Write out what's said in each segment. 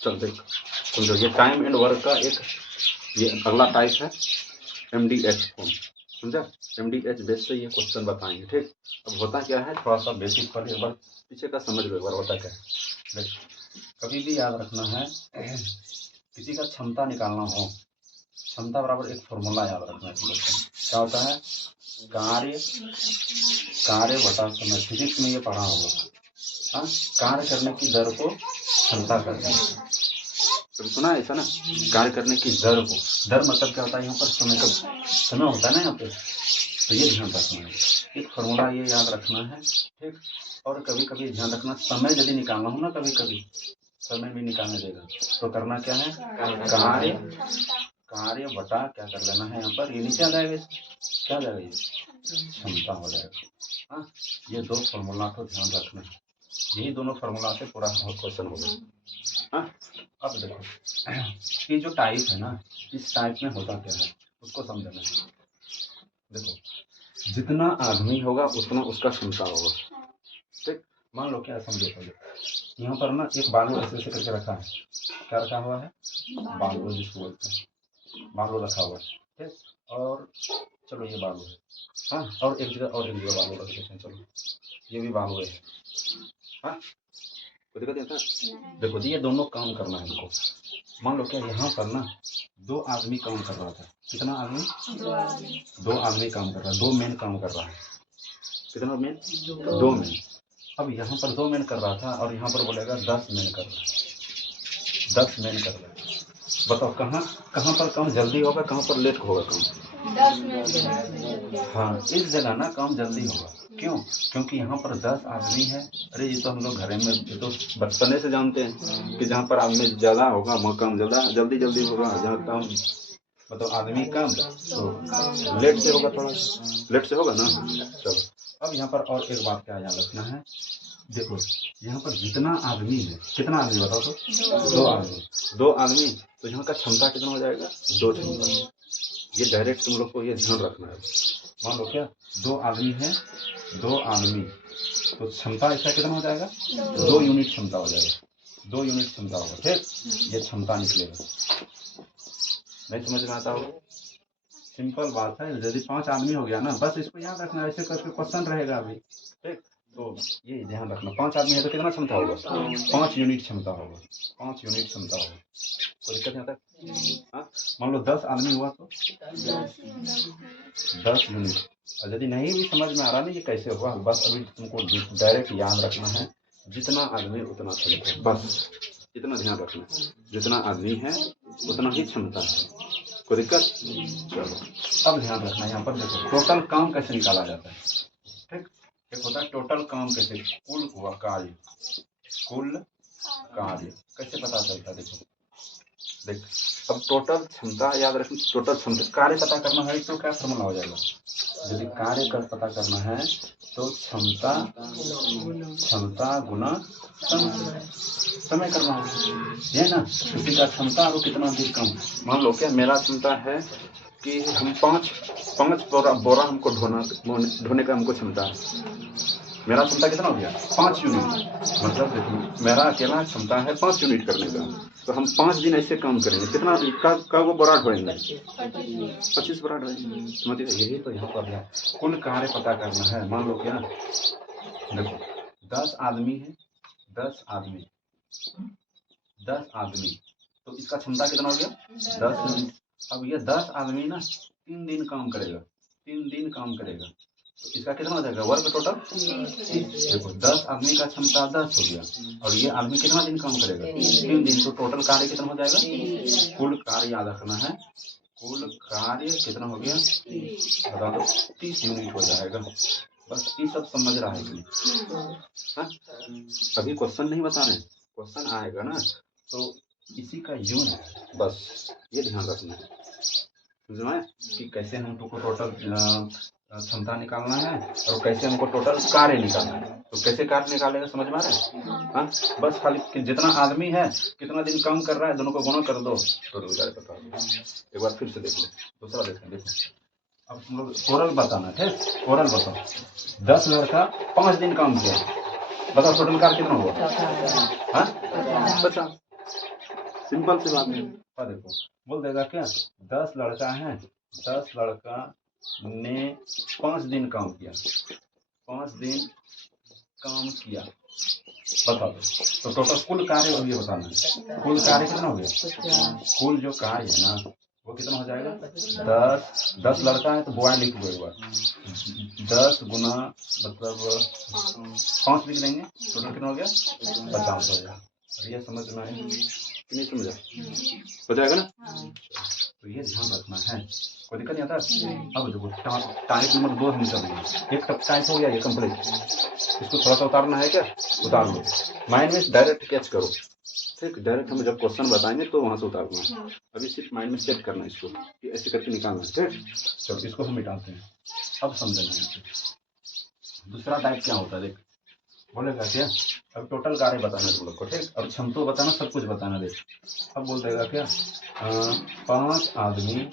चल देख समझो, ये टाइम एंड वर्क का एक ये अगला टाइप है MDH फॉर्म, समझा। MDH बेस से ये क्वेश्चन बताएंगे, ठीक। अब होता क्या है, थोड़ा सा बेसिक पर एक बार पीछे का समझ लो, एक बार होता क्या है। देख कभी भी याद रखना है, किसी का क्षमता निकालना हो, क्षमता बराबर एक फॉर्मूला याद रखना है। क्या होता है, कार्य बटा समय। फिजिक्स में ये पढ़ा होगा। हाँ, कार्य करने की दर को क्षमता कहते हैं, कभी सुना है ऐसा ना, कार्य करने की दर को। दर मतलब क्या होता है, यहाँ पर समय का समय होता है ना यहाँ पे, तो ये ध्यान रखना है, एक फॉर्मूला ये याद रखना है, ठीक। और कभी कभी ध्यान रखना, समय यदि निकालना हो ना, कभी कभी समय भी निकालने देगा, तो करना क्या है, कार्य बटा क्या कर लेना है, यहाँ पर ये नीचे आ जाएगा, क्या आ जाएगा, ये क्षमता हो जाएगा। हाँ, ये दो फॉर्मूला को ध्यान रखना है, यही दोनों फॉर्मूला से पूरा क्वेश्चन होगा। हाँ, अब देखो ये जो टाइप है ना, इस टाइप में होता क्या है उसको समझना है। देखो जितना आदमी होगा उतना उसका क्षमता होगा, ठीक। मान लो क्या समझो, यहाँ पर ना एक बालू ऐसे ऐसे करके रखा है, क्या रखा हुआ है, बालू जिसको बोलते हैं, बालू रखा हुआ है, ठीक। और चलो ये बालू है, हाँ, और एक जगह बालू रख देते हैं, चलो ये भी बालू है। हाँ, कोई दिक्कत नहीं था। देखो ये दोनों काम करना है इनको। मान लो क्या यहाँ पर ना दो आदमी काम कर रहा था, कितना आदमी, दो आदमी काम कर रहा है, दो मैन काम कर रहा है, कितना मैन, दो मैन। अब यहाँ पर दो मैन कर रहा था और यहाँ पर बोलेगा 10 मैन कर रहा है, 10 मैन कर रहा है। बताओ कहाँ पर काम जल्दी होगा, कहाँ पर लेट होगा काम, 10 मिनट। हाँ, इस जगह ना काम जल्दी होगा। क्यों, क्योंकि यहाँ पर 10 आदमी है। अरे ये तो हम लोग घरे में ये तो बचपने से जानते हैं कि जहाँ पर आदमी ज्यादा होगा वहाँ काम ज्यादा जल्दी होगा, जहाँ काम मतलब आदमी कम तो लेट से होगा, थोड़ा लेट से होगा ना। चलो अब यहाँ पर और एक बात क्या याद रखना है, देखो यहाँ पर जितना आदमी है, कितना आदमी बताओ तो, दो आदमी तो यहाँ का क्षमता कितना हो जाएगा, 2 क्षमता। ये डायरेक्ट तुम लोग को ये ध्यान रखना है। मान लो क्या दो आदमी है, दो आदमी तो क्षमता इसका कितना हो जाएगा, 2 यूनिट क्षमता हो जाएगा, 2 यूनिट क्षमता होगा, ठीक। ये क्षमता निकलेगा, नहीं समझ में आता होगा, सिंपल बात है। यदि 5 आदमी हो गया ना, बस इसको याद रखना, ऐसे करके क्वेश्चन रहेगा अभी, ठीक। तो ये ध्यान रखना, 5 आदमी है तो कितना क्षमता होगा, 5 यूनिट क्षमता होगा, 5 यूनिट क्षमता होगा, कोई दिक्कत नहीं आता। हाँ, मान लो 10 आदमी हुआ तो 10 यूनिट। और यदि नहीं भी समझ में आ रहा नहीं ये कैसे हुआ, बस अभी तुमको डायरेक्ट याद रखना है, जितना आदमी उतना क्षमता, बस इतना ध्यान रखना है, जितना आदमी है उतना ही क्षमता है, कोई दिक्कत। चलो अब ध्यान रखना, यहाँ पर देखो टोटल काम कैसे निकाला जाता है, ठीक। एक होता है टोटल काम कैसे, कुल हुआ कार्य, कुल कार्य कैसे पता चलता है, देखो देख अब टोटल क्षमता याद रखनी, टोटल क्षमता कार्य पता करना है तो क्या फॉर्मूला हो जाएगा, यदि कार्य का पता करना है तो क्षमता गुना समय करना है, ये ना। किसी का क्षमता हो कितना भी कम, मान लो क्या मेरा क्षमता है कि हम पाँच बोरा हमको ढोने का हमको क्षमता है, मेरा क्षमता कितना हो गया, 5 यूनिट। मतलब देखो मेरा अकेला क्षमता है 5 यूनिट करने का, तो हम 5 दिन ऐसे काम करेंगे, कितना का वो बोरा ढोएंगे, 25 बोरा ढोएंगे, मतलब यही तो यहाँ पर है, कुल कार्य पता करना है। मान लो क्या देखो 10 आदमी है, 10 आदमी तो इसका क्षमता कितना हो गया, 10 यूनिट। अब ये 10 आदमी ना 3 दिन काम करेगा, 3 दिन काम करेगा, तो इसका कितना हो जाएगा वर्क टोटल, देखो 10 आदमी का क्षमता 10 हो गया और ये आदमी कितना दिन काम करेगा, 3 दिन, तो टोटल कार्य कितना हो जाएगा, कुल कार्य याद रखना है, कुल कार्य कितना हो गया बता दो, 30 यूनिट हो जाएगा। बस ये सब समझ रहा है कि नहीं, अभी क्वेश्चन नहीं बता रहे, क्वेश्चन आएगा ना तो इसी का यूज है, बस ये ध्यान रखना है, समझ में कि कैसे हमको टोटल क्षमता निकालना है और कैसे हमको टोटल कार्य निकालना है। तो कैसे कार्य निकालेगा समझ में आ रहा है, हाँ बस खाली जितना आदमी है कितना दिन काम कर रहा है दोनों को गुणा कर दो, टोटल कार्य पता होगा। एक बार फिर से देख लो, दूसरा देखो, अब तुम लोग ओरल बताना, ठीक, ओरल बताओ, 10 लड़का 5 दिन काम किया, बताओ टोटल कार्य कितना हुआ, हाँ 50। सिंपल सी बात है। और देखो बोल देगा क्या, 10 लड़का है, 10 लड़का ने 5 दिन काम किया, 5 दिन काम किया, बता दो। तो टोटल कुल कार्य अब ये बताना है, कुल कार्य कितना हो गया, कुल जो कार्य है ना वो कितना हो जाएगा, 10 लड़का है तो बॉय लिख दो एक बार, 10 गुना मतलब 5 लिख देंगे, टोटल कितना हो गया, 50 हो गया। और ये समझना है कि नहीं समझा, हो जाएगा ना। तो ये ध्यान रखना है, कोई दिक्कत नहीं आता। अब देखो टाइप नंबर 2 हम कर लिए, एक टाइप हो गया ये कंप्लीट, इसको थोड़ा सा उतारना है क्या, उतार लो, माइंड में डायरेक्ट कैच करो, ठीक, डायरेक्ट हम जब क्वेश्चन बताएंगे तो वहां से उतारना है, अभी सिर्फ माइंड में सेट करना है इसको कि ऐसे करके निकालना है, ठीक। चलो इसको हम मिटाते हैं, अब समझना है। दूसरा टाइप क्या होता है देख, बोलेगा क्या, अब टोटल कार्य बताना तुम लोग को, ठीक, अब क्षमता बताना, सब कुछ बताना। देख अब बोल देगा क्या, 5 आदमी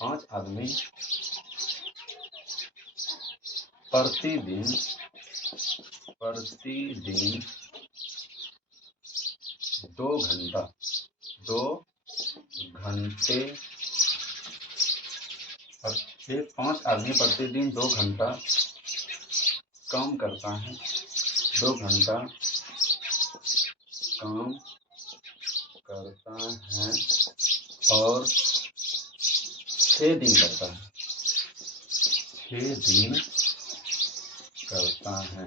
5 आदमी प्रतिदिन 2 घंटे ये 5 आदमी प्रतिदिन 2 घंटा काम करता है, 2 घंटा काम करता है और 6 दिन करता है, 6 दिन करता है।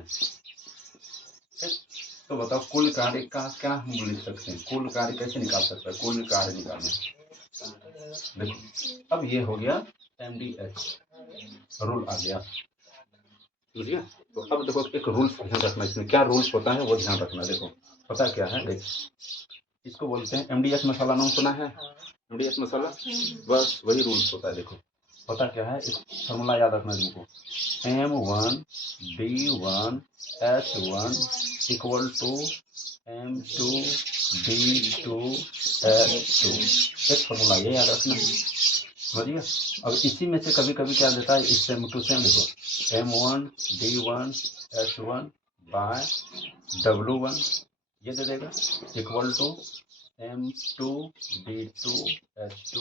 तो बताओ कुल कार्य का क्या हम लिख सकते हैं, कुल कार्य कैसे निकाल सकते हैं, कुल कार्य निकालना। देखो अब ये हो गया MDH रूल आ गया, समझ गया। तो अब देखो एक रूल्स ध्यान रखना, इसमें क्या रूल्स होता है वो ध्यान रखना। देखो पता क्या है, देख इसको बोलते हैं MDH मसाला, नाम सुना है MDH मसाला, बस वही रूल्स होता है। देखो पता क्या है, एक फॉर्मूला याद रखना तुमको, M1 D1 H1 equal to M2 D2 H2, एक फॉर्मूला ये याद रखना, समझिए। अब इसी में से कभी कभी क्या देता है, इस सेम टू सेम, देखो M1 D1 H1 bye W1 ये दे देगा equal to M2 D2 H2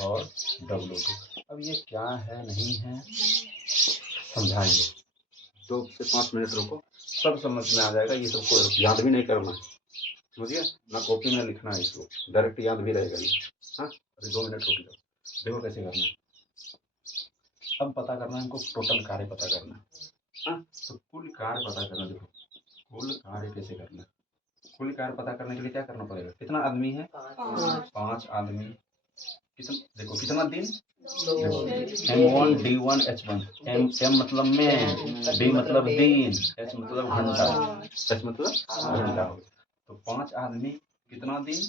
और W2। अब ये क्या है नहीं है समझाएंगे, 2 से 5 मिनट रुको, सब समझ में आ जाएगा। ये सबको याद भी नहीं करना है, समझिए, ना कॉपी में लिखना है, इसको डायरेक्ट याद भी रहेगा ये। हाँ अरे 2 मिनट रुक जाओ, देखो कैसे करना है। अब पता करना है हमको, टोटल कार्य पता करना है। हाँ तो कुल कार्य पता करना, देखो कुल कार्य कैसे करना है। कुल कार्य पता करने के लिए क्या करना पड़ेगा, कितना आदमी है, 5 आदमी, कितना देखो कितना दिन, M1 D1 H1, M मतलब में, D मतलब दिन, H मतलब घंटा, H मतलब घंटा हो। तो 5 आदमी कितना दिन,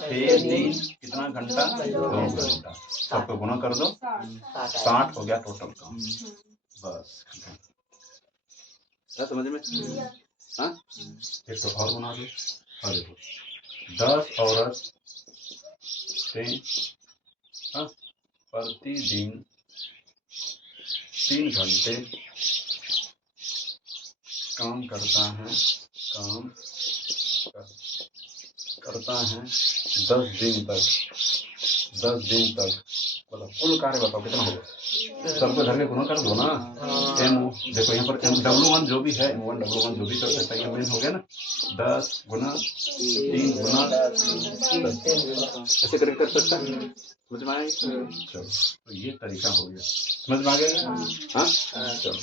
6 दिन, कितना घंटा, 2 घंटा, सबको गुना कर दो, 60 हो गया टोटल काम, बस समझ में। हाँ एक तो और बना दो, और देखो 10 औरत प्रतिदिन 3 घंटे काम करता है, 10 दिन तक, 10 दिन तक, मतलब कुल कार्य बताओ कितना होगा, सबको घर में गुना कर दो ना। M देखो यहाँ पर W1 जो भी है, M1 W1 जो भी कर सकता है, मेन हो गया ना, 10 गुना 3 गुना 10, ऐसे करके कर सकता है, समझ में आए। चलो तो ये तरीका हो गया, समझ में आ गया। हाँ चलो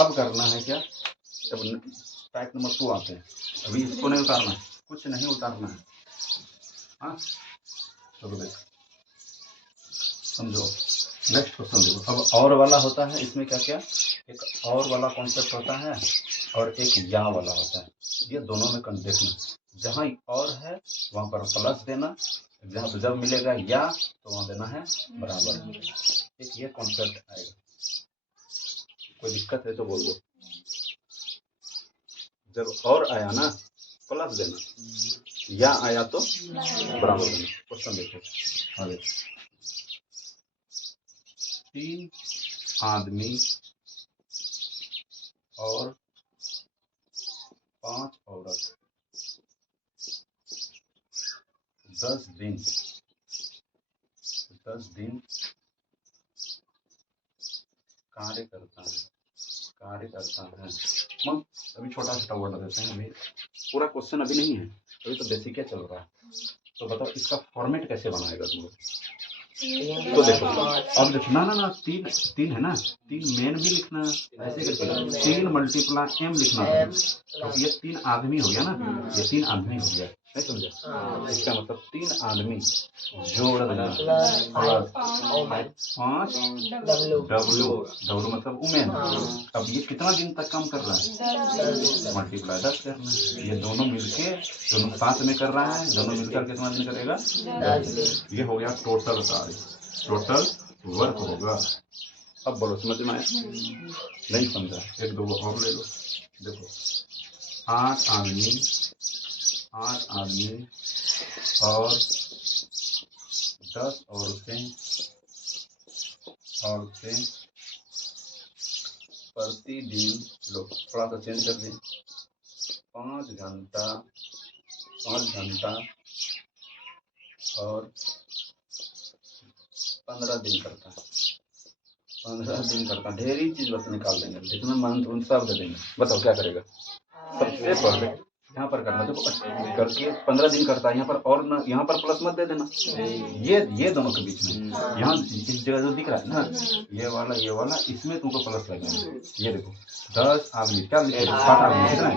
अब करना है क्या, अब टाइप नंबर 2 आते हैं, अभी इसको नहीं उतारना है, कुछ नहीं उतारना है। हाँ चलो देखो समझो, नेक्स्ट क्वेश्चन देखो। अब और वाला होता है, इसमें क्या क्या, एक और वाला कॉन्सेप्ट होता है और एक या वाला होता है, ये दोनों में देखना, जहाँ और है वहां पर प्लस देना, जहाँ जब मिलेगा या तो वहां देना है बराबर, एक ये कॉन्सेप्ट आएगा। कोई दिक्कत है तो बोल दो, जब और आया ना प्लस देना, या आया तो बराबर देना। क्वेश्चन देखो आगे, 3 आदमी और 5 औरत 10 दिन कार्य करता है। हम अभी छोटा छोटा वर्ड देते हैं, अभी पूरा क्वेश्चन अभी नहीं है, अभी तो बेसिक क्या चल रहा है। तो बताओ इसका फॉर्मेट कैसे बनाएगा तुम लोग। तो देखो अब देखो ना तीन है ना, 3 मेन भी लिखना ऐसे करके 3 मल्टीप्लाई m लिखना है। तो ये 3 आदमी हो गया ना, ये 3 आदमी हो गया, नहीं समझा। इसका मतलब 3 आदमी जोड़ देना प्लस 5 डब्ल्यू मतलब उमेन। अब ये कितना दिन तक काम कर रहा है, मल्टीप्लाई 10 करना है। ये दोनों मिलके दोनों साथ में कर रहा है, दोनों मिलकर कितना दिन करेगा 10। ये हो गया टोटल कार्य, टोटल वर्क होगा। अब बोलो समझ में आया, नहीं समझा एक दो और ले लो। देखो 8 आदमी और 10 औरतें प्रतिदिन, लोग थोड़ा सा चेंज कर दें, 5 घंटा और 15 दिन करता है। 15 दिन करता, ढेरी चीज बस निकाल देंगे, जितना मंत्र सब दे देंगे। बताओ क्या करेगा। सबसे पहले यहाँ पर करना, देखो करके 15 दिन करता है यहाँ पर, और ना यहाँ पर प्लस मत दे देना, ये दोनों के बीच में यहाँ इस जगह जो दिख रहा है ना, ये वाला इसमें तुमको प्लस लगेगा। ये देखो 10 आदमी क्या लिखे, 8 आदमी कितना है,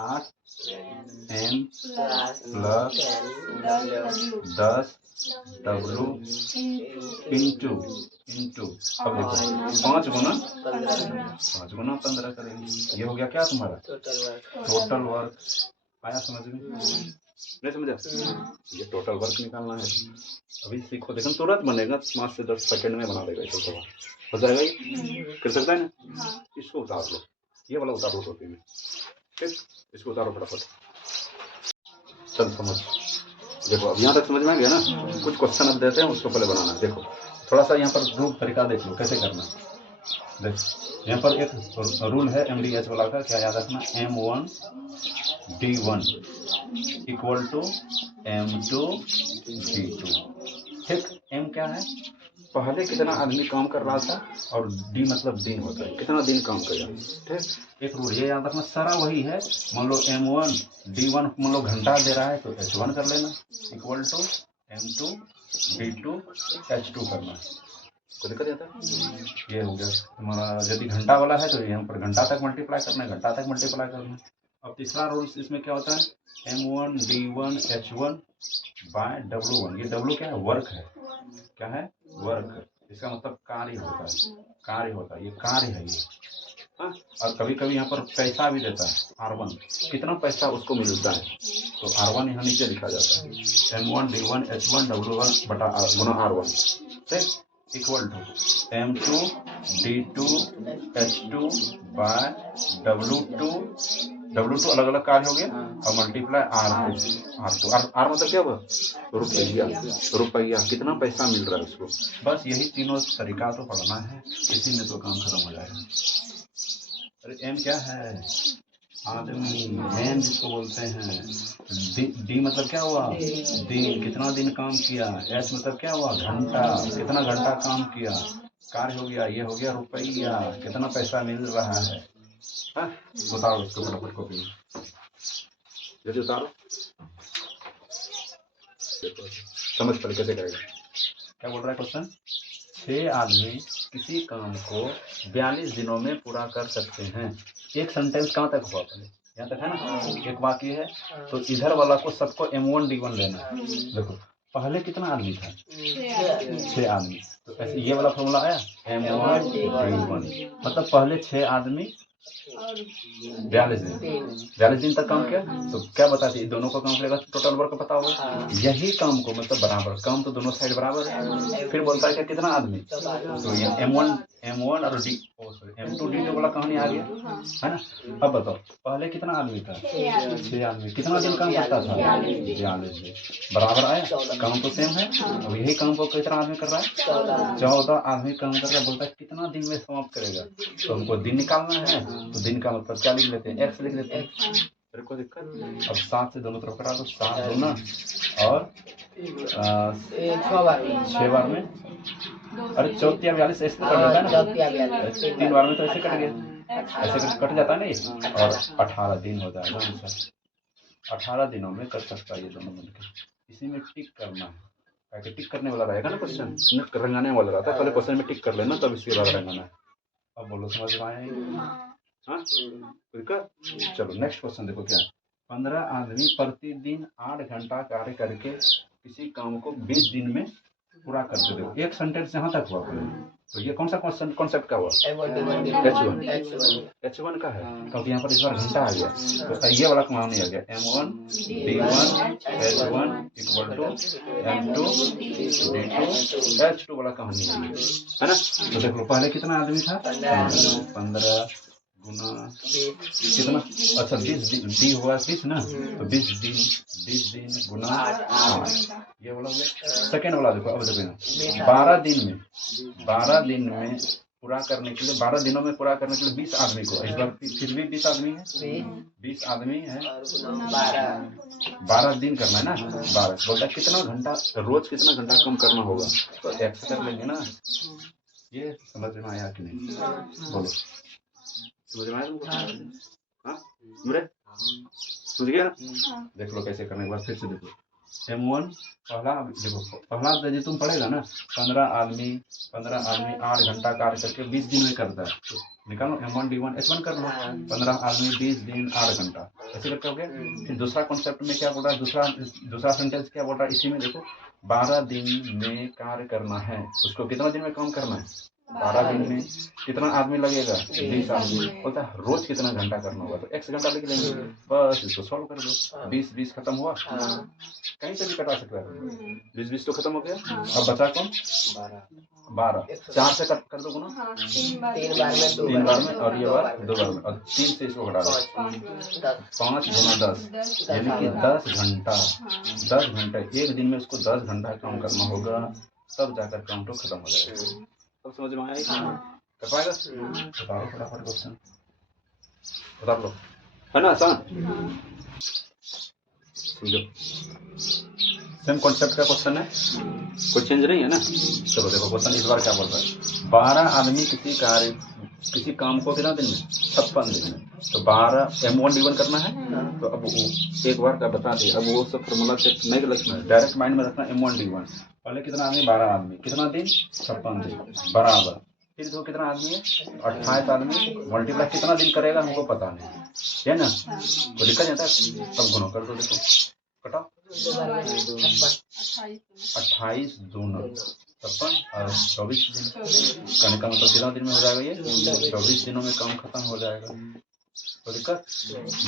8 m प्लस 10 w इंटू अब देखो 5 गुना 15 करेंगे। ये हो गया क्या तुम्हारा टोटल वर्क। आया समझ में, नहीं समझा। ये टोटल वर्क निकालना है। अभी सीखो, देखो तुरंत बनेगा, 5 से 10 सेकंड में बना देगा। टोटल हो जाएगा, ये कर सकता है ना। इसको उतार लो, ये वाला उतारो टोपी में, ठीक, इसको उतारो फटाफट। चल समझ, देखो अब यहाँ तक समझ में आ गया ना। कुछ क्वेश्चन अब देते हैं, उसको पहले बनाना। देखो थोड़ा सा यहाँ पर रूल तरीका देख लो कैसे करना। देख यहाँ पर एक रूल है MDH वाला का, क्या याद रखना, M1 D1 equal to M2 D2। ठीक, M क्या है, पहले कितना आदमी काम कर रहा था, और D मतलब दिन होता है, कितना दिन काम करेगा। ठीक, एक रूल ये याद रखना, सारा वही है। मान लो M1 D1 मान लो घंटा दे रहा है तो H1 कर लेना, equal to M2 D2 H2 करना। कोई दिक्कत आता है। ये हो गया हमारा, यदि घंटा वाला है तो यहाँ पर घंटा तक मल्टीप्लाई करना है, घंटा तक मल्टीप्लाई करना है। अब तीसरा रूल इसमें क्या होता है, M1 D1 H1 bye W1। ये W क्या है, वर्क है, क्या है, वर्क। इसका मतलब कार्य होता है, ये कार्य है ये। हाँ, और कभी कभी यहाँ पर पैसा भी देता है, R1 कितना पैसा उसको मिलता है, तो R1 यहाँ नीचे लिखा जाता है, M1 D1 H1 W1 बटा गुना R1, ठीक, equal to M2 D2 H2 bye W2 अलग अलग कार्य हो गया, और मल्टीप्लाई R2 मतलब क्या हुआ, रुपया, कितना पैसा मिल रहा है उसको। बस यही तीनों तरीका तो पढ़ना है, इसी में तो काम खत्म हो जाएगा। अरे M क्या है, आदमी, मैन जिसको बोलते हैं। D मतलब क्या हुआ, दिन, कितना दिन काम किया। H मतलब क्या हुआ, घंटा, कितना घंटा काम किया। कार्य हो गया, ये हो गया रुपया, कितना पैसा मिल रहा है। हाँ? बताओ इसको फटाफट कॉपी में, जल्दी उतारो, समझ पड़े कैसे करेगा। क्या बोल रहा है क्वेश्चन, 6 आदमी किसी काम को 42 दिनों में पूरा कर सकते हैं। एक सेंटेंस कहाँ तक हुआ, पहले यहाँ तक है ना, एक वाक्य है। तो इधर वाला को सबको M1 D1 लेना है। देखो पहले कितना आदमी था, 6 आदमी, तो ऐसे ये वाला फॉर्मूला आया, M1 D1 मतलब पहले 6 आदमी 42 दिन तक काम किया। तो क्या बताती है, दोनों का काम करेगा टोटल वर्क पता होगा। यही काम को मतलब बराबर, काम तो दोनों साइड बराबर है। फिर बोलता है कि कितना आदमी, तो ये M1 और M2 D2 वाला कहानी आ गया, है ना। अब बताओ पहले कितना आदमी था, 6 आदमी, कितना दिन काम करता था, 42 दिन, बराबर आया, काम तो सेम है। अब यही काम को कितना आदमी कर रहा है, 14 आदमी काम कर रहा है। बोलता है कितना दिन में समाप्त करेगा, तो हमको दिन निकालना है। तो दिन का मतलब क्या लिख लेते हैं, एक्स लिख लेते हैं। फिर कोई दिक्कत। अब 7 से दोनों तरफ कटा तो 7 दूना और 6 बार में, अरे 34 ऐसे तो कट जाता है ना, 3 बार में तो ऐसे कट गया, ऐसे कट जाता है ना ये, और 18 दिन हो जाएगा आंसर। 18 दिनों में कर सकता है ये दोनों मिलकर। इसी में टिक करना है, ताकि टिक करने वाला रहेगा ना क्वेश्चन, रंगाने वाला रहता है, पहले क्वेश्चन में टिक कर लेना तब इसके बाद रंगाना है। अब बोलो समझ में आया? हाँ चलो नेक्स्ट क्वेश्चन देखो क्या है। 15 आदमी प्रतिदिन 8 घंटा कार्य करके किसी काम को 20 दिन में पूरा करते देखो। एक सेंटेंस यहाँ तक हुआ पहले, तो ये कौन सा क्वेश्चन कॉन्सेप्ट का हुआ? H1 का है, क्योंकि यहाँ पर इस बार घंटा आ गया, तो ये वाला कमाल नहीं आ गया। M1 D1 H1 equal to M2 D2 H2 वाला कहानी है ना। तो देख लो पहले कितना आदमी था, 15 गुना कितना, अच्छा 20 डी हुआ 20 ना, तो 20 दिन गुना 8, ये वाला हो गया। सेकेंड वाला देखो, अब देखो 12 दिन में पूरा करने के लिए, 12 दिनों में पूरा करने के लिए 20 आदमी को, इस बार फिर भी 20 आदमी है, 20 आदमी है, 12 दिन करना है ना, 12 बोलता कितना घंटा, रोज कितना घंटा कम करना होगा, तो एक्स कर लेंगे ना। ये समझ में आया कि नहीं? बोलो समझ में आया तुमको? हाँ समझ गया ना? देख लो कैसे करने के बाद फिर से देखो। M1 पहला देखो, पहला यदि तुम पढ़ेगा ना, 15 आदमी 8 घंटा कार्य करके 20 दिन में करता है, तो निकालो M1 D1 H1 कर लो। 15 आदमी 20 दिन 8 घंटा ऐसे करके हो गया। फिर दूसरा कॉन्सेप्ट में क्या बोल रहा है, दूसरा सेंटेंस क्या बोल रहा है, इसी में देखो 12 दिन में कार्य करना है, उसको कितना दिन में काम करना है, 12 दिन में कितना आदमी लगेगा, 20 आदमी। बोलता है रोज कितना घंटा करना होगा, तो x घंटा लिख लेंगे, बस इसको सॉल्व कर दो। 20 खत्म हुआ, कहीं से भी कटा सकता है, 20 तो खत्म हो गया। अब बचा कौन, 12, 4 से कट कर दो गुना, 3 बार में, और ये बार 2 बार में, और 3 से इसको घटा दो, 5 गुना 10 यानी कि 10 घंटा। 10 घंटे एक दिन में उसको 10 घंटा काम करना होगा, तब जाकर काम तो खत्म हो जाएगा। सब समझ में आया? कर पाएगा? बताओ फटाफट क्वेश्चन बता लो, है ना आसान? समझो सेम कॉन्सेप्ट का क्वेश्चन है, कोई चेंज नहीं है ना। चलो देखो क्वेश्चन इस बार क्या बोल रहा है। 12 आदमी किसी काम को कितना दिन में, 56 दिन में, तो 12 M1 D1 करना है, तो अब एक बार का बता दिए, अब वो सब फॉर्मूला से नहीं रखना है, डायरेक्ट माइंड में रखना M1 D1। पहले कितना आदमी, 12 आदमी, कितना दिन, 56 दिन बराबर, फिर देखो कितना आदमी है, 28 आदमी, मल्टीप्लाई कितना दिन करेगा हमको पता नहीं है ना, तो लिखा जाता है। तब गुणा कर दो, देखो कटा 28 दूना 56 और 24 दिन करने का मतलब कितना दिन में हो जाएगा, ये 24 दिनों में काम खत्म हो जाएगा। तो दिक्कत।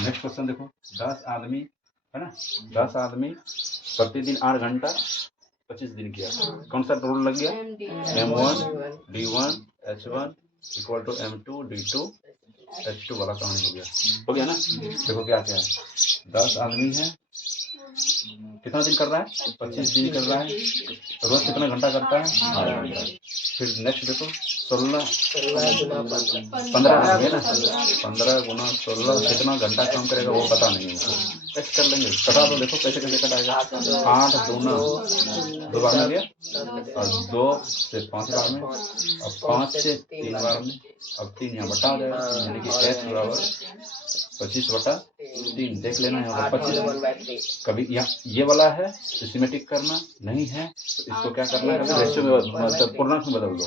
नेक्स्ट क्वेश्चन देखो, 10 आदमी है ना, 10 आदमी प्रतिदिन 8 घंटा 25 दिन किया, कौन सा रूल लग गया, M1 D1 H1 equal to M2 D2 H2 वाला कहानी हो गया ना। देखो क्या क्या है, 10 आदमी है, कितना दिन कर रहा है, 25 दिन कर रहा है, रोज कितना घंटा करता है, 8 घंटा। फिर नेक्स्ट देखो 15 है ना, 15 गुना 16 कितना घंटा काम करेगा वो पता नहीं है, टेस्ट कर लेंगे, कटा दो, देखो कैसे कैसे कटाएगा। 8 दूना 2 बार में गया, और 2 से 5 बार में, और 5 से 3 बार में, अब 3 यहाँ बटा हो जाएगा, यानी कि H बराबर 25/3। देख लेना है 25, कभी ये वाला है इसी में टिक करना नहीं है, तो इसको क्या करना है, रेशियो में मतलब पूर्णांक में बदल दो,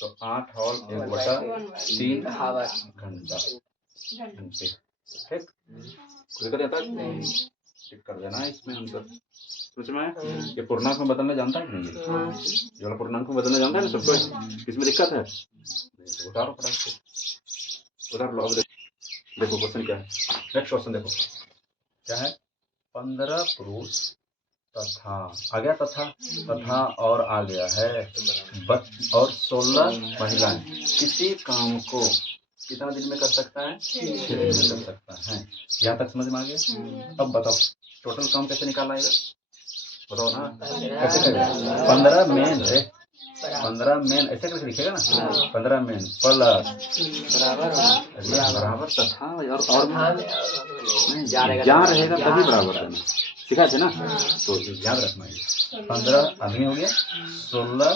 तो 8 और 1/3 घंटा, ठीक टिक कर देना है इसमें आंसर। समझ में आया? ये पूर्णांक में बदलने जानता है कि नहीं, ये वाला पूर्णांक में बदलने जानता है ना सबको, इसमें दिक्कत है, उतारो फटाक से उतार लो। अब देखो क्वेश्चन क्या है, नेक्स्ट क्वेश्चन देखो क्या है, 15 पुरुष तथा आ गया, तथा और आ गया है और 16 महिलाएं किसी काम को कितना दिन में कर सकता है, 6 दिन में कर सकता है। यहाँ तक समझ में आ गया? अब बताओ टोटल काम कैसे निकालाएगा, बताओ ना कैसे करेगा। 15 मेन है, 15 मेन ऐसे करके लिखेगा ना, 15 मेन प्लस बराबर तथा और जहाँ रहेगा तभी बराबर देना, सिखाए थे ना। तो याद रखना है 15 आदमी हो गया, 16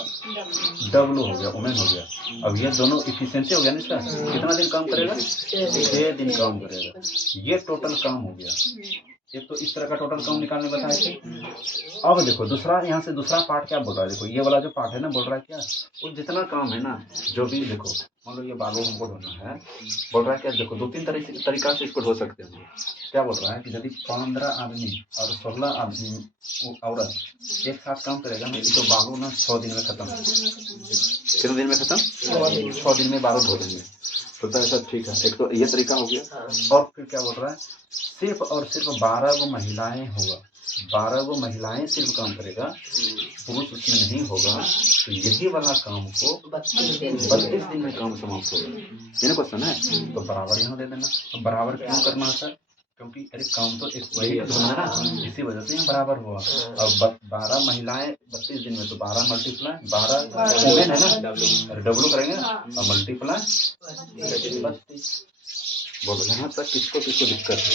डब्लू हो गया, वुमेन हो गया। अब ये दोनों इफिशिएंसी हो गया ना इसका। कितना दिन काम करेगा? 6 दिन काम करेगा। ये टोटल काम हो गया। एक तो इस तरह का टोटल काम निकालने बताए थे। अब देखो दूसरा, यहाँ से दूसरा पार्ट क्या बोल रहा है, देखो ये वाला जो पार्ट है ना, बोल रहा है क्या, वो जितना काम है ना, जो भी देखो मान लो ये बालू हमको ढोना है, बोल रहा है क्या, देखो 2-3 तरीका से इसको ढो सकते हैं। क्या बोल रहा है कि यदि 15 आदमी और 16 आदमी औरत एक साथ काम करेगा ना, तो बालू ना 6 दिन में खत्म। कितने दिन में खत्म? 6 दिन में बालू ढो देंगे। तो ऐसा ठीक है, एक तो ये तरीका हो गया। और फिर क्या बोल रहा है, सिर्फ और सिर्फ 12 गो महिलाएं होगा, 12 गो महिलाएं सिर्फ काम करेगा, पुरुष उसमें नहीं होगा। तो यही वाला काम को 32 दिन में काम समाप्त होगा। ये क्वेश्चन है, तो बराबर यहाँ दे देना। तो बराबर क्यों करना है सर? क्योंकि अरे काम तो एक वही है ना, इसी वजह से यहाँ बराबर हुआ। अब 12 महिलाएं 32 दिन में, तो 12 मल्टीप्लाई 12 वुमेन है ना, डब्लू करेंगे और मल्टीप्लाई 32। बोलो यहाँ तक किसको किसको दिक्कत है?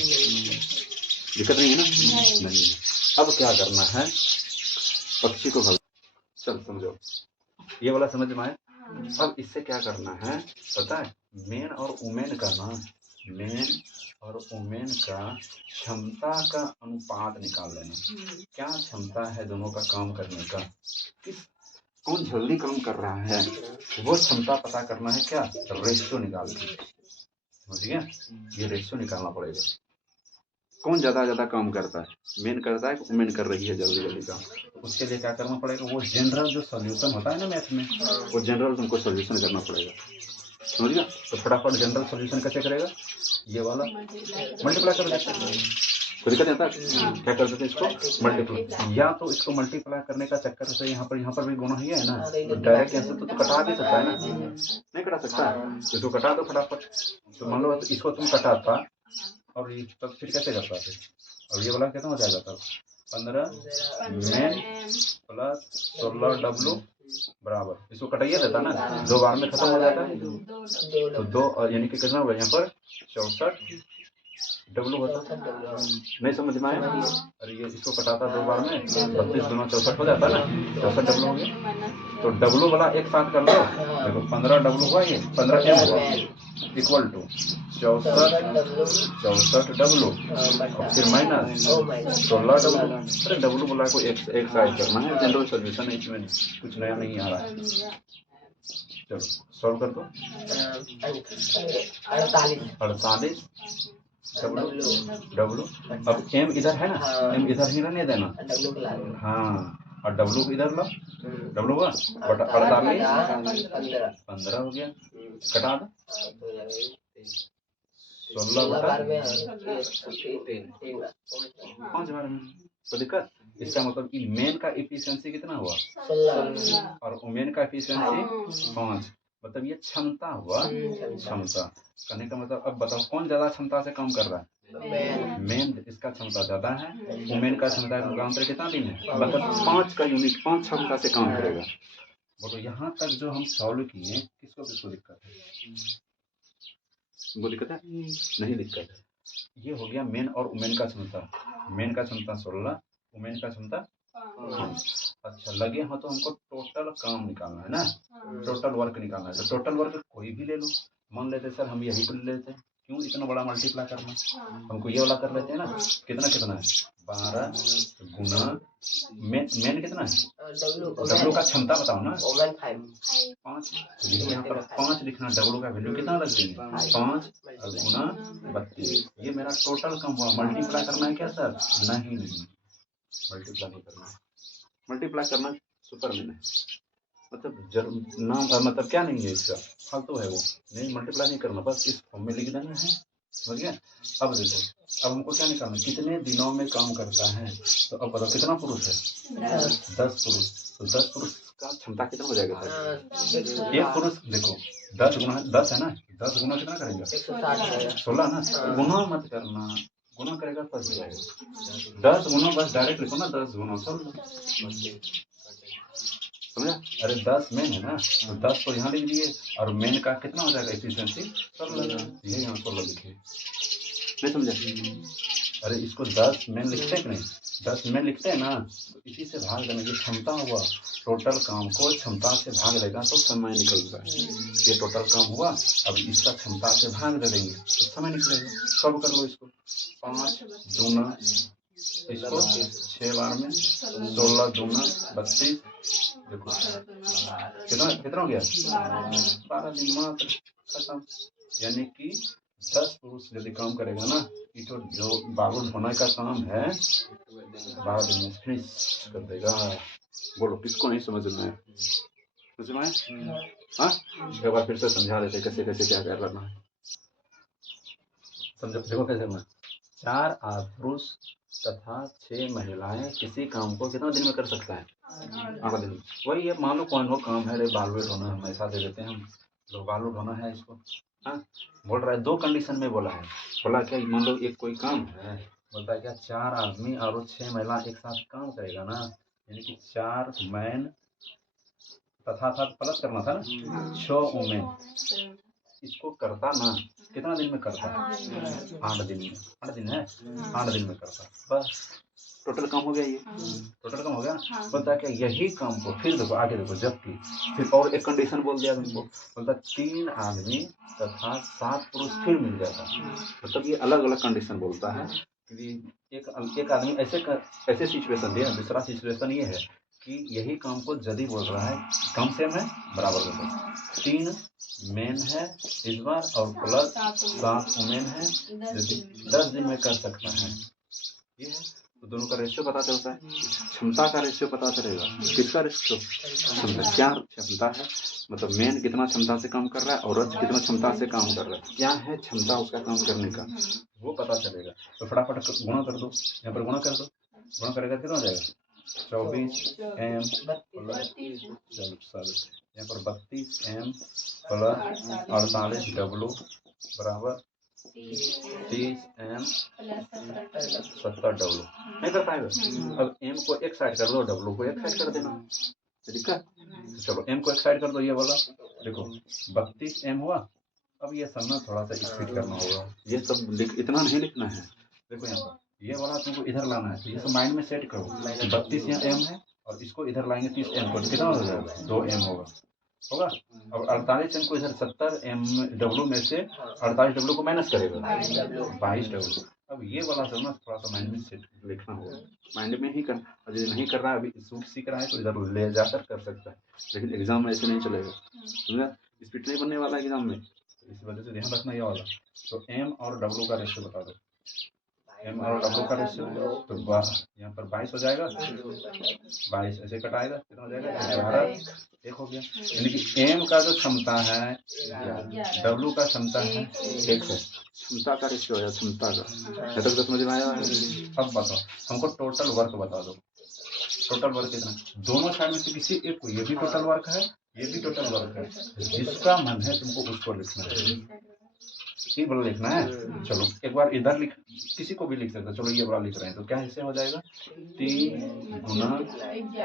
दिक्कत नहीं है ना? नहीं। अब क्या करना है, पक्षी को भगा। चल समझो, ये वाला समझ में आए। अब इससे क्या करना है पता है, मेन और वुमेन का ना, मेन और वुमेन का क्षमता का अनुपात निकाल लेना। क्या क्षमता है दोनों का काम करने का, किस कौन जल्दी काम कर रहा है, वो क्षमता पता करना है। क्या रेशियो निकाल के, समझ गया? ये रेशियो निकालना पड़ेगा। कौन ज्यादा काम करता है, मेन करता है, वुमेन कर रही है जल्दी जल्दी काम। उसके लिए क्या करना पड़ेगा, वो जनरल जो सोल्यूशन होता है ना मैथ में, वो जनरल तुमको सोल्यूशन करना पड़ेगा, समझ गया? तो फटाफट जनरल सोल्यूशन कैसे करेगा, ये वाला मल्टीप्लाई कर देते हैं। तो दिक्कत आता है, क्या कर देते हैं इसको मल्टीप्लाई, या तो इसको मल्टीप्लाई करने का चक्कर से यहाँ पर भी गुना ही है ना, तो डायरेक्ट ऐसे तो कटा भी सकता है ना, नहीं कटा सकता, इसको कटा दो फटाफट। तो मान लो इसको तुम कटाता और तब फिर कैसे करता थे, अब ये वाला कितना हो जाएगा तब, 15 मेन प्लस 16 डब्लू बराबर, इसको कटाइए देता ना, 2 बार में खत्म हो जाता है। तो 2 यानी कि कितना होगा यहाँ पर 64 डब्लू होता। नहीं समझ में आया? अरे ये इसको कटाता 2 बार में, 32 दूना 64 हो जाता ना, 64 डब्लू हो गया। तो डब्लू वाला एक साथ कर लो, देखो 15 डब्लू हुआ, ये 15 एम हुआ, इक्वल टू 64 डब्लू और फिर माइनस 16 डब्लू। अरे डब्लू बोला को एक साइड करना है, जनरल सोल्यूशन है, इसमें कुछ नया नहीं आ रहा है। चलो सॉल्व कर दो। 48 डब्लू, अब एम इधर है ना, एम इधर ही रहने देना, हाँ, और डब्लू इधर लो, डब्लू का 48 15 हो गया, कटा दो 16 बटा 5 बार में। तो दिक्कत, इसका मतलब कि मेन का एफिशिएंसी कितना हुआ 16 और वुमेन का एफिशिएंसी 5, मतलब ये क्षमता हुआ, क्षमता करने का मतलब। अब बताओ कौन ज्यादा क्षमता से काम कर रहा है, मेन, इसका क्षमता ज्यादा है, वुमेन का क्षमता का अंतर कितना दिन है, मतलब 5 का यूनिट 5 क्षमता से काम करेगा। वो तो यहाँ तक जो हम सॉल्व किए, किसको किसको दिक्कत है, वो दिक्कत है नहीं दिक्कत है। ये हो गया मेन और वुमेन का क्षमता, मेन का क्षमता 16, वुमेन का क्षमता 5। अच्छा लगे हाँ, तो हमको टोटल काम निकालना है ना, टोटल वर्क निकालना है। तो टोटल वर्क कोई भी ले लो, मान लेते सर हम यही पर लेते हैं, क्यों इतना बड़ा मल्टीप्लाई करना, हमको ये वाला कर लेते हैं ना। कितना कितना है 12 गुना मेन कितना है, डब्लू का क्षमता बताओ ना, 5। तो यहाँ पर 5 लिखना, डब्लू का वैल्यू कितना रख देंगे 5 गुना 32। ये मेरा टोटल काम हुआ। मल्टीप्लाई करना है क्या सर, नहीं मल्टीप्लाई नहीं करना, मल्टीप्लाई करना सुपर में है, मतलब नाम मतलब क्या नहीं है इसका, फालतू है वो, नहीं मल्टीप्लाई नहीं करना, बस इस फॉर्म में लिख देना है, समझ गया? अब देखो, अब हमको क्या निकालना, कितने दिनों में काम करता है। तो अब बताओ कितना पुरुष है, 10 पुरुष। तो 10 पुरुष का क्षमता कितना हो जाएगा सर, एक पुरुष देखो 10 गुना 10 है ना, 10 गुना कितना करेंगे 16 ना, गुना मत करना, गुना करेगा फंस जाएगा, 10 गुना बस डायरेक्ट लिखो ना, 10 गुना 16, समझा? अरे 10 मेन है ना, तो 10 को यहाँ लिख दिए, और मेन का कितना हो जाएगा एफिशिएंसी 16, ये यहाँ 16 लिखिए, नहीं समझा? अरे इसको 10 मेन लिखते हैं कि नहीं, 10 मेन लिखते हैं ना, तो इसी से भाग देने की क्षमता हुआ। टोटल काम को क्षमता से भाग देगा तो समय निकलता है। ये टोटल काम हुआ, अब इसका क्षमता से भाग दे देंगे तो समय निकलेगा। सब कर लो इसको, 5 दूना इसको 6 बार में 16 दूना 32। देखो कितना कितना हो गया, 12 दिन मात्र खत्म। यानी कि 10 पुरुष यदि काम करेगा ना, तो जो बालू ढोने का काम है 12 दिन में फिनिश कर देगा। बोलो किसको नहीं समझ में, समझ में? हाँ, एक बार फिर से समझा देते कैसे कैसे क्या क्या करना है। समझो, देखो कैसे करना। 4 पुरुष तथा 6 महिलाएं किसी काम को कितना दिन में कर सकता है, 8 दिन। वही है, मान लो कौन हो काम है, रे बालू ढोना, हम ऐसा दे देते हैं हम, जो बालू ढोना है इसको। हाँ, बोल रहा है 2 कंडीशन में बोला है। बोला क्या, मान लो एक कोई काम है, बोलता है क्या 4 आदमी और 6 महिला एक साथ काम करेगा ना, यानी कि 4 मैन तथा था प्लस करना था ना 6 वुमेन, इसको करता ना कितना दिन में करता, 8 दिन में। 8 दिन है, 8 दिन में करता, बस टोटल काम हो गया। ये टोटल काम हो गया। बोलता क्या यही काम को फिर देखो आगे देखो, जबकि फिर और एक कंडीशन बोल दिया तुमको, बोलता 3 आदमी तथा 7 पुरुष फिर मिल जाता। मतलब ये अलग अलग कंडीशन बोलता है कि एक आदमी ऐसे सिचुएशन दिया। दूसरा सिचुएशन ये है कि यही काम को यदि बोल रहा है, कम से में बराबर देखो 3 मेन है इस बार और प्लस 7 वुमेन है, 10 दिन में कर सकता है। ये है, तो दोनों का रेशियो पता चलता है, क्षमता का रेशियो पता चलेगा। किसका रेशियो, क्षमता, क्या क्षमता है, मतलब मेन कितना क्षमता से काम कर रहा है, औरत कितना क्षमता से काम कर रहा है, क्या है क्षमता उसका काम करने का, वो पता चलेगा। तो फटाफट गुणा कर दो, यहाँ पर गुणा कर दो, गुणा करेगा कितना हो जाएगा, 24 M प्लस यहाँ पर 32 M प्लस 48 W बराबर 30 M 70 W। नहीं कर पाएगा। अब M को एक साइड कर दो, W को एक साइड कर देना, ठीक है। तो चलो M को एक साइड कर दो, ये वाला देखो 32 M हुआ। अब ये सब ना थोड़ा सा स्पीड करना होगा, ये सब इतना नहीं लिखना है। देखो यहाँ पर ये वाला तुमको इधर लाना है, तो ये सब माइंड में सेट करो। 32 यहाँ M है और इसको इधर लाएंगे 30 M को, कितना हो जाएगा, 2 M होगा। और 48 M को इधर 70 M W में से 48 W को माइनस करेगा, 22 W। अब ये वाला सब ना थोड़ा सा माइंड में सेट लिखना होगा, माइंड में ही करना। और यदि नहीं कर रहा है, अभी सूट सीख रहा है, तो इधर ले जाकर कर सकता है, लेकिन एग्जाम में ऐसे नहीं चलेगा, समझा। स्पीड नहीं बनने वाला एग्जाम में, इस वजह से ध्यान रखना ये वाला। तो M और W का रेशियो बता दो, M और W का रेशियो, तो यहाँ पर 22 हो जाएगा, 22 ऐसे कटाएगा, कितना हो जाएगा, 11 एक हो गया। यानी कि M का जो क्षमता है, W का क्षमता है 1 है, क्षमता का रेशियो है, क्षमता का। तो समझ में आया। अब बताओ हमको टोटल वर्क बता दो, टोटल वर्क कितना, दोनों साइड में से किसी एक को, ये भी टोटल वर्क है, ये भी टोटल वर्क है, जिसका मन है तुमको उसको लिखना है, ये वाला लिखना है। चलो एक बार इधर लिख, किसी को भी लिख सकते, चलो ये वाला लिख रहे हैं, तो क्या हिस्से हो जाएगा, 3 गुना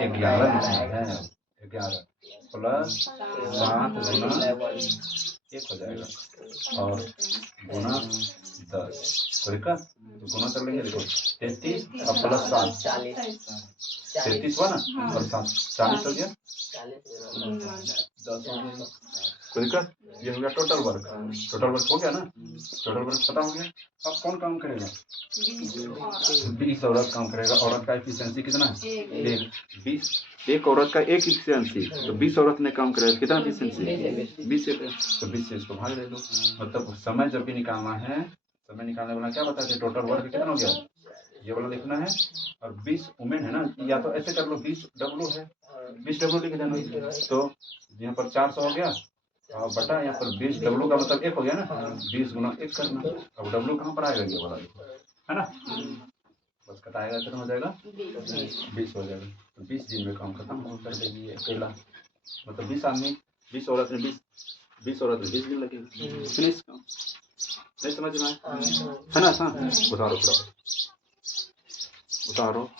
11 लिखना है, 11 प्लस 7 गुना 1 हो जाएगा और गुना 10, ठीक है। तो गुना कर लेंगे, देखो 33 और प्लस 7 33 हुआ ना, और 7 40 हो गया, 10 हो गया, ठीक है। ये हो गया टोटल वर्क, टोटल वर्क हो गया ना, टोटल वर्क पता हो गया। अब कौन काम करेगा, 20 औरत काम करेगा। औरत का एफिशिएंसी कितना है, 20, एक औरत का एक एफिशिएंसी, तो 20 औरत ने काम करेगा, कितना एफिशिएंसी 20 है, तो 20 से इसको भाग दे दो। मतलब समय जब भी निकालना है, समय निकालने वाला क्या बताते हैं, टोटल वर्क कितना हो गया, ये वाला लिखना है। और 20 वुमेन है ना, या तो ऐसे कर लो 20 W है, 20 W लिख देना, तो यहाँ पर 400 हो गया बटा यहाँ पर 20 W का मतलब 1 हो गया ना, 20 गुना 1 करना। अब W कहाँ पर आएगा, ये वाला है ना, बस कटाएगा, कितना हो जाएगा 20 हो जाएगा। तो 20 दिन में काम खत्म कर देगी ये अकेला, मतलब 20 आदमी 20 औरत ने 20 औरत में 20 दिन लगेगा, फिनिश काम। नहीं समझ में है ना, उतारो उतारो।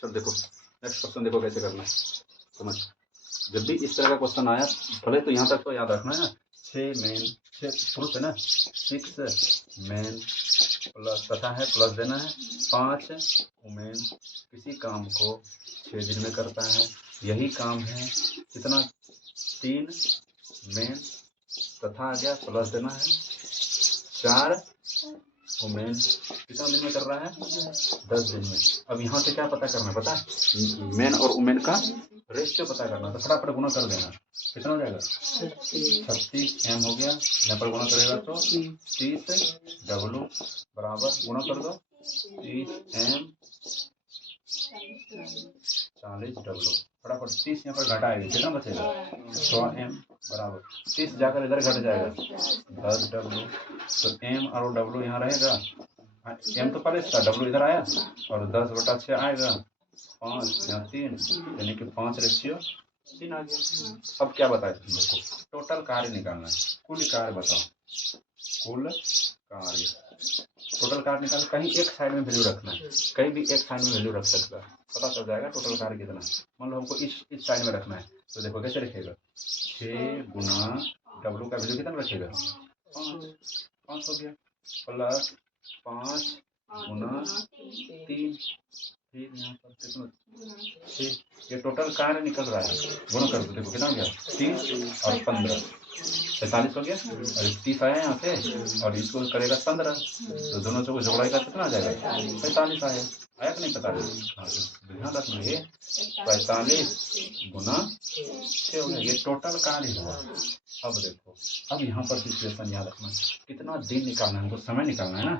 चल देखो नेक्स्ट क्वेश्चन, देखो कैसे करना है, समझ। जब भी इस तरह का क्वेश्चन आया, पहले तो यहाँ तक तो याद रखना है ना, 6 पुरुष है ना, 6 मेन प्लस तथा है प्लस देना है 5 वुमेन किसी काम को 6 दिन में करता है। यही काम है कितना 3 मेन तथा आ गया प्लस देना है 4 वुमेन कितना दिन में कर रहा है 10 दिन में। अब यहाँ से क्या पता करना है पता है मेन और वुमेन का रेशियो पता करना, तो फटाफट गुना कर देना। कितना हो जाएगा 36 M हो गया। यहाँ पर गुना करेगा तो 30 W बराबर गुना कर दो 30 M 40 W फटाफट 30 यहाँ पर घटाएगा कितना बचेगा 100 M बराबर 30 जाकर इधर घट जाएगा 10 W। तो M और W यहाँ रहेगा, M तो पहले था W इधर आया और 10/6 आएगा 5 यहाँ 3 यानी कि 5:3 आ गया। अब क्या बताए तुम लोग को टोटल कार्य निकालना है। कुल कार्य बताओ, कुल कार्य टोटल कार्य निकाल कहीं एक साइड में वैल्यू रखना है, कहीं भी एक साइड में वैल्यू रख सकता है, पता चल जाएगा टोटल कार्य कितना। मान लो हमको इस साइड में रखना है तो देखो कैसे रखेगा 6 गुना W का वैल्यू कितना रखेगा 5 हो गया प्लस 5 गुना 3 फिर यहाँ पर कितना 6। ये टोटल कार्य निकल रहा है गुना कर दो देखो कितना हो गया 30 और 15 45 हो गया और 30 आया यहाँ से और इसको करेगा 15 तो दोनों को जोड़ेगा कितना आ जाएगा 45 आया कि नहीं 45। ध्यान रखना ये 45 गुना 6 हो गया, ये टोटल कार्य हुआ। अब देखो अब यहाँ पर सिचुएशन याद रखना कितना दिन निकालना है, हमको समय निकालना है ना,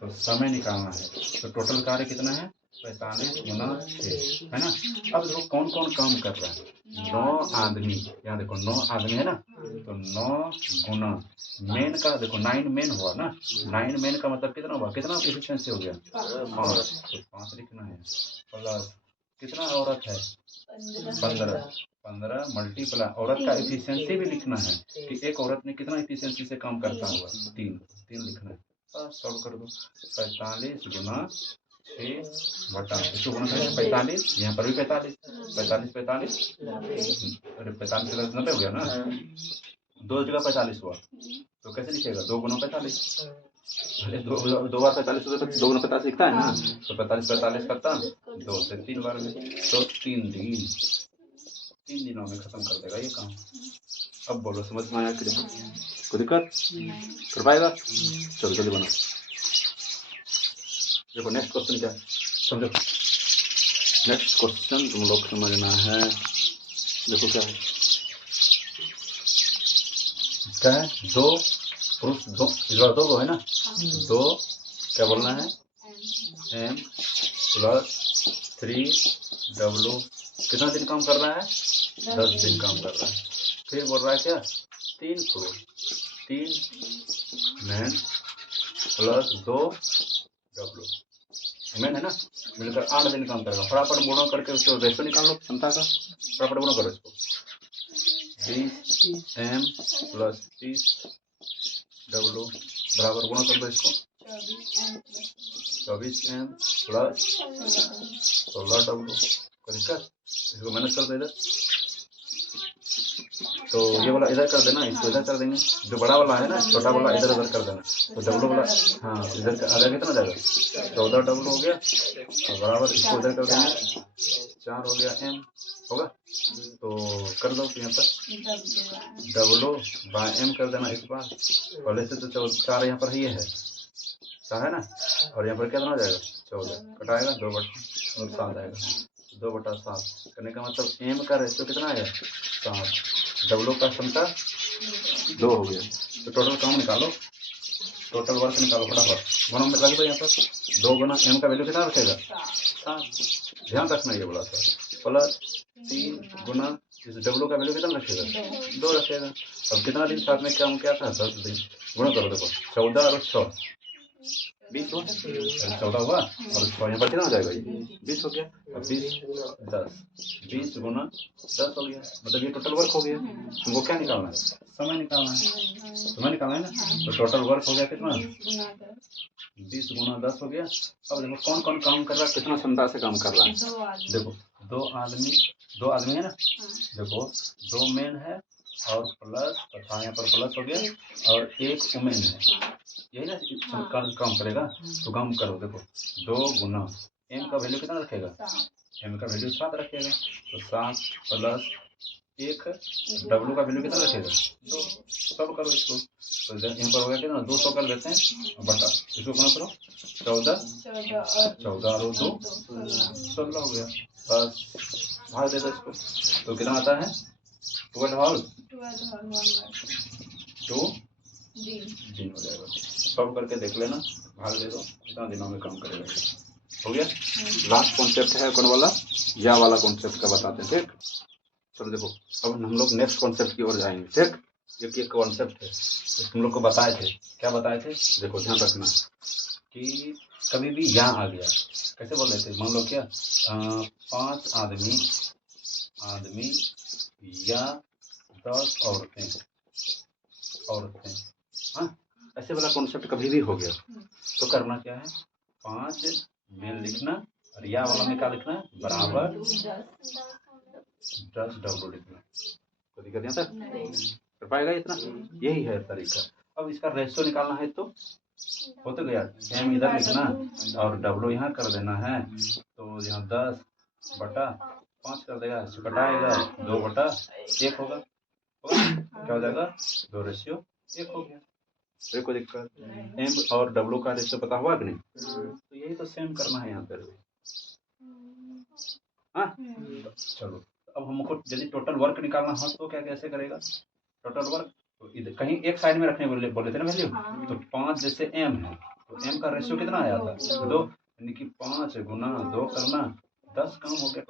तो समय निकालना है तो टोटल कार्य कितना है 45 गुना 6 है ना। अब देखो कौन कौन काम कर रहा है 9 आदमी, यहाँ देखो 9 आदमी है ना, तो 9 गुना मेन का देखो 9 मेन हुआ ना, 9 मेन का मतलब कितना हुआ, कितना एफिशिएंसी हो गया 5, तो 5 लिखना है प्लस कितना औरत है 15 मल्टीप्लाई औरत का एफिशिएंसी भी लिखना है कि एक औरत ने कितना एफिशिएंसी से काम करता हुआ 3 लिखना है। सॉल्व कर दो 45 गुना 6 बटा इसको गुना करेंगे 45 यहाँ पर भी 45 अरे 45 90 हो गया ना, 2 जगह 45 हुआ तो कैसे लिखेगा 2 गुना 45 दो बार 45 होता है तो 2 गुना 45 लिखता है ना, तो 45 करता 2 से 3 बार में तो 3 दिनों में खत्म कर देगा ये काम। अब बोलो समझ में आया कि कोई दिक्कत कर पाएगा? चलो जल्दी बना। देखो नेक्स्ट क्वेश्चन क्या समझो, नेक्स्ट क्वेश्चन तुम लोग समझना है। देखो क्या है 2 पुरुष 2 है ना, 2 क्या बोलना है M प्लस 3W कितना दिन काम कर रहा है 10 दिन काम कर रहा है। फिर बोल रहा है क्या 3 पुरुष 3 मैन प्लस 2W मैन है ना, मिलकर 8 दिन काम करेगा। फटाफट गुणा करके उसको रेशो निकाल लो क्षमता का, फटाफट गुणा करो इसको 20 M प्लस 30W बराबर गुणा कर दो इसको 24 M प्लस 16W। कोई दिक्कत? इसको मैनेज कर दो इधर, तो ये वाला इधर कर देना, इसको इधर कर देंगे, जो बड़ा वाला है ना छोटा वाला इधर उधर कर देना, तो W वाला हाँ इधर आ जाएगा कितना जाएगा 14W हो गया और बराबर इसको इधर कर देंगे 4 हो गया M होगा, तो कर दो यहाँ पर W बाय M कर देना इस बार, पहले से तो 4 यहाँ पर ही है 4 है ना, और यहाँ पर कितना हो जाएगा 14 कटाएगा 2/7 आएगा 2/7 करने का मतलब M का रेशियो कितना आएगा 7, W का क्षमता 2 हो गया। तो टोटल काम निकालो, टोटल वर्क निकालो फटाफट, गुना में लग दो यहाँ पर 2 गुना M का वैल्यू कितना रखेगा 7, ध्यान रखना ये बोला था, प्लस 3 गुना इस W का वैल्यू कितना रखेगा 2 रखेगा। अब कितना दिन साथ में काम किया था 10 दिन, गुना करो देखो 14 और 6 20 हुआ, 14 हुआ और 6 यहाँ पर कितना हो जाएगा 20 हो गया, अब 20 गुना 10 हो गया, मतलब ये टोटल वर्क हो गया। हमको क्या निकालना है समय निकालना है, समय निकालना है ना, तो टोटल वर्क हो गया कितना 20 गुना 10 हो गया। अब देखो कौन कौन काम कर रहा है, कितना क्षमता से काम कर रहा है, देखो 2 आदमी है ना, देखो 2 मेन है और प्लस तथा यहाँ पर प्लस हो गया और 1 वुमेन है, यही ना काम करेगा। तो काम करो, देखो 2 गुना एम का वैल्यू कितना रखेगा, एम का वैल्यू 7 रखेगा, तो 7 प्लस 1 डब्ल्यू का वैल्यू कितना रखेगा 2। सब करो इसको, तो यहाँ पर हो गया कितना 200 कर लेते हैं बटा इसको गुना करो 14 और 2 16 हो गया। बस भाग दे दो इसको, तो कितना आता है 12 दिन हो जाएगा। सब करके देख लेना, भाग दे दो, कितना दिनों में काम करेगा। हो गया। लास्ट कॉन्सेप्ट है कौन वाला, या वाला कॉन्सेप्ट का बताते हैं। ठीक, चलो देखो अब हम लोग नेक्स्ट कॉन्सेप्ट की ओर जाएंगे। ठीक, जो कि एक कॉन्सेप्ट है हम लोग को बताए थे, क्या बताए थे, देखो ध्यान रखना कि कभी भी या आ गया कैसे बोल रहे थे, मान लो क्या 5 आदमी या 10 औरतें, हाँ ऐसे वाला कॉन्सेप्ट कभी भी हो गया तो करना क्या है, 5 मेन लिखना और या वाला में क्या लिखना है बराबर 10 डब्ल्यू लिखना। तो दिक्कत यहाँ तक कर पाएगा इतना, यही है तरीका। अब इसका रेशियो निकालना है तो हो तो गया, एम इधर लिखना और डब्ल्यू यहाँ कर देना है, तो यहाँ 10 बटा 5 कर देगा, इससे कटाएगा 2 बटा 1 होगा, क्या हो जाएगा 2 रेशियो 1 हो गया। फिर कोई दिक्कत, एम और डब्ल्यू का रेशियो पता हुआ कि नहीं, तो यही तो सेम करना है यहाँ पर। हाँ चलो, अब हमको यदि टोटल वर्क निकालना हो तो क्या कैसे करेगा, टोटल वर्क तो इधर कहीं एक साइड में रखने बोले थे ना वैल्यू, तो 5 जैसे एम है तो एम का रेशियो कितना आया था 2, यानी कि 5 गुना 2 करना 10 काम हो गया।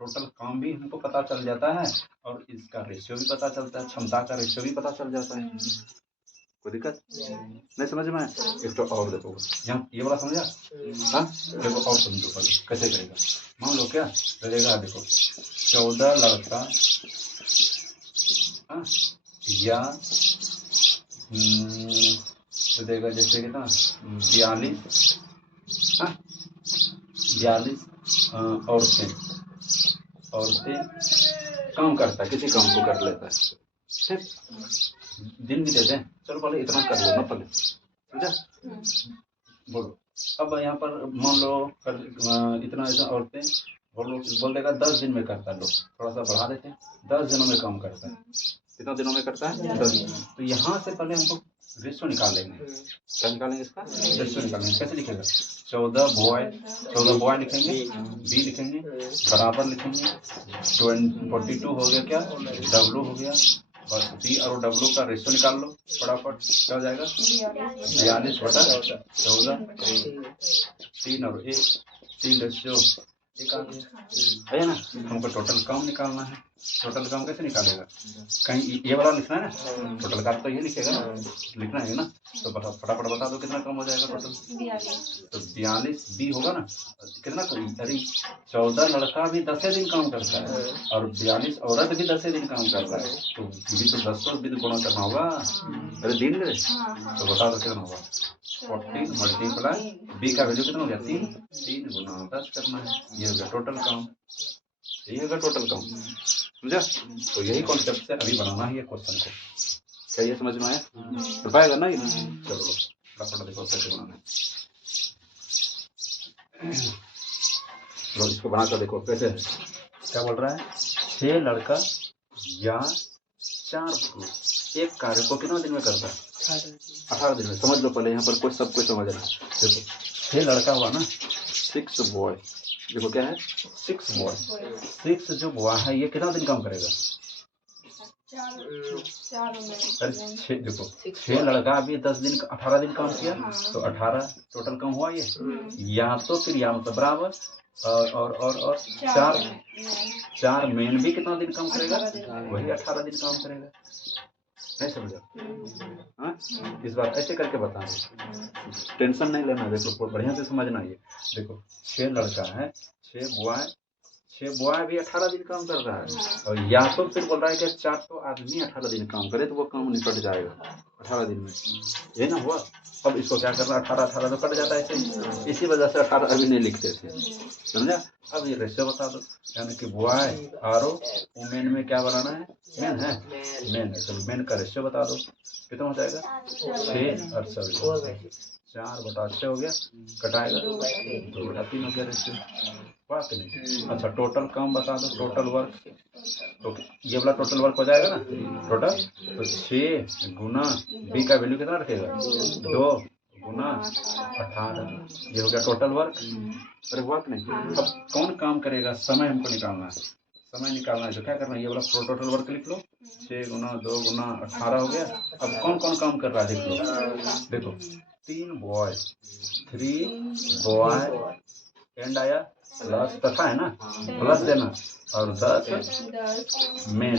टोटल काम भी हमको पता चल जाता है और इसका रेशियो भी पता चलता है, क्षमता का रेशियो भी पता चल जाता है। कोई दिक्कत नहीं समझ में? एक तो और देखो यहाँ ये वाला समझा, हाँ देखो और समझो कैसे करेगा। मान लो क्या करेगा, देखो 14 लड़का हाँ या तो देगा जैसे कितना 42 हाँ 42 औरतें काम करता है, किसी काम को कर लेता है। ठीक, दिन भी देते हैं, चलो पहले इतना कर लो ना पहले, समझा बोलो। अब यहाँ पर मान लो इतना औरतें बोल देगा 10 दिन में करता है, लोग थोड़ा सा बढ़ा देते हैं 10 दिनों में काम करता है। कितना दिनों में करता है 10 दिन। तो यहाँ से पहले हमको रेशियो निकाल लेंगे, क्या निकालेंगे इसका रेशियो निकालेंगे, कैसे लिखेगा 14 बॉय लिखेंगे, बी लिखेंगे बराबर लिखेंगे 42 हो गया क्या डब्ल्यू हो गया, बस बी और डब्ल्यू का रेशियो निकाल लो फटाफट, क्या हो जाएगा 42 बटा 14 3 और 1 3 रेशियो 1 आ गया है ना। हमको टोटल काम निकालना है, टोटल काम कैसे निकालेगा, कहीं ये वाला लिखना है ना, टोटल काम तो ये लिखेगा ना, लिखना है ना, तो फटाफट बता दो कितना कम हो जाएगा टोटल, तो 42 बी होगा ना, कितना अरे 14 लड़का भी 10 दिन काम करता है और 42 औरत भी 10 दिन काम करता है, तो भी तो 10 भी तो गुणा करना होगा, अरे दिन में तो बता दो कितना होगा 40 मल्टीप्लाई बी का वैल्यू कितना हो गया 3 गुना 10 करना है, ये हो गया टोटल काम, यही होगा टोटल काम, समझा। तो यही कॉन्सेप्ट से अभी बनाना है ये क्वेश्चन को, क्या ये समझ में आया, तो पाएगा ना ये, चलो फटाफट देखो कैसे बनाना है, लो इसको बनाकर देखो कैसे है, क्या बोल रहा है 6 लड़का या 4 पुरुष एक कार्य को कितना दिन में करता है 18 दिन में। समझ लो पहले यहाँ पर कोई सब कुछ समझ रहा है, देखो 6 लड़का हुआ ना 6 बॉय, देखो क्या है 6 बॉय, 6 जो बॉय है ये कितना दिन काम करेगा, देखो 6 लड़का अभी 10 दिन 18 दिन काम किया, तो 18 टोटल काम हुआ ये, या तो फिर या मतलब बराबर और 4 मेन भी कितना दिन काम करेगा, वही 18 दिन काम करेगा, नहीं समझा। हाँ इस बार ऐसे करके बताना, टेंशन नहीं लेना, देखो बढ़िया से समझना। ये देखो 6 लड़का है 6 बॉय 6 बॉय भी 18 दिन काम कर रहा है, और या तो फिर बोल रहा है कि 4 तो आदमी 18 दिन काम करे तो वो काम निपट जाएगा 18 दिन में, ये ना हुआ। अब इसको क्या करना, 18 तो कट जाता है ऐसे, इसी वजह से 18 अभी नहीं लिखते थे, समझा। अब ये रेशियो बता दो, यानी कि बॉय आरो मेन में क्या बनाना है, मेन है, मेन है, तो मेन का रेशियो बता दो, कितना हो जाएगा 6 और 4/6 हो गया, कटाएगा 2/3 हो गया रेशियो, बात नहीं। अच्छा टोटल काम बता दो, टोटल वर्क, तो ये वाला टोटल वर्क हो जाएगा ना टोटल, तो 6 गुना बी का वैल्यू कितना रखेगा 2 गुना 18, ये हो गया टोटल वर्क। अरे वर्क नहीं, अब कौन काम करेगा, समय हमको निकालना है, समय निकालना है तो क्या करना है, ये वाला टोटल वर्क लिख लो, 6 गुना 2 गुना 18 हो गया। अब कौन कौन काम कर रहा है देख लो, देखो 3 बॉय, 3 बॉय एंड आया प्लस तथा है ना, प्लस देना, और 10 मेन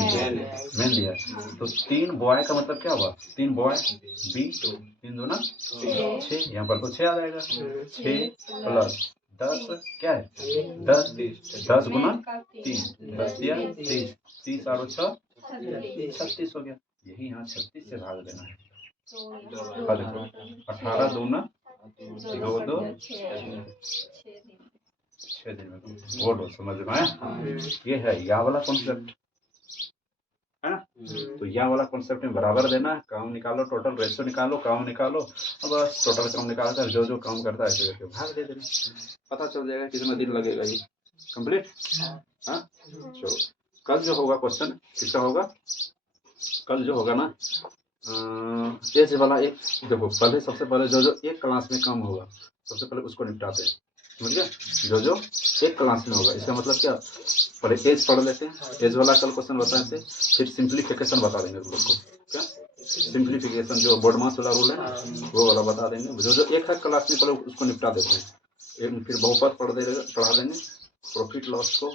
दिया, तो 3 बॉय का मतलब क्या हुआ, 3 बॉय बी, 3 दूना 6, यहाँ पर तो 6 आ जाएगा, 6 प्लस 10 क्या है 10 गुना 3, 10 दिया 30, 30 और 6 36 हो गया, यही यहाँ 36 से भाग देना है। देखो 18 दूना 2 6 दिन में, बोलो समझ में आया, ये है या वाला कॉन्सेप्ट है ना। तो या वाला कॉन्सेप्ट में बराबर देना है, काम निकालो, टोटल रेशियो निकालो, काम निकालो, और बस टोटल काम निकाल कर जो जो काम करता है ऐसे करके भाग दे देना, पता चल जाएगा कितना दिन लगेगा ये कंप्लीट। हाँ चलो, कल जो होगा क्वेश्चन किसका होगा, कल जो होगा ना एज वाला एक, देखो पहले सबसे पहले जो जो एक क्लास में काम होगा सबसे पहले उसको निपटाते हैं, समझ गया, जो जो एक क्लास में होगा, इसका मतलब क्या, पहले एज पढ़ लेते हैं, एज वाला कल क्वेश्चन बताए थे, फिर सिंप्लीफिकेशन बता देंगे तुम लोग को, क्या सिंप्लीफिकेशन जो बोर्डमास वाला रूल है वो वाला बता देंगे, जो जो एक है क्लास में पहले उसको निपटा देते हैं, फिर बहुपद पढ़ा देंगे, प्रॉफिट लॉस को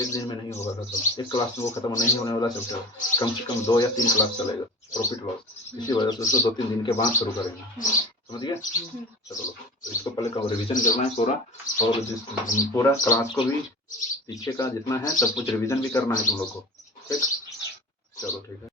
एक दिन में नहीं होगा खत्म, एक क्लास में वो खत्म नहीं होने वाला चैप्टर, कम से कम 2 या 3 क्लास चलेगा प्रॉफिट लॉस, इसी वजह से उसको 2-3 दिन के बाद शुरू करेंगे, समझ गया। चलो तो इसको पहले रिवीजन करना है पूरा, और पूरा क्लास को भी पीछे का जितना है सब कुछ रिवीजन भी करना है तुम लोग को, ठीक, चलो ठीक है।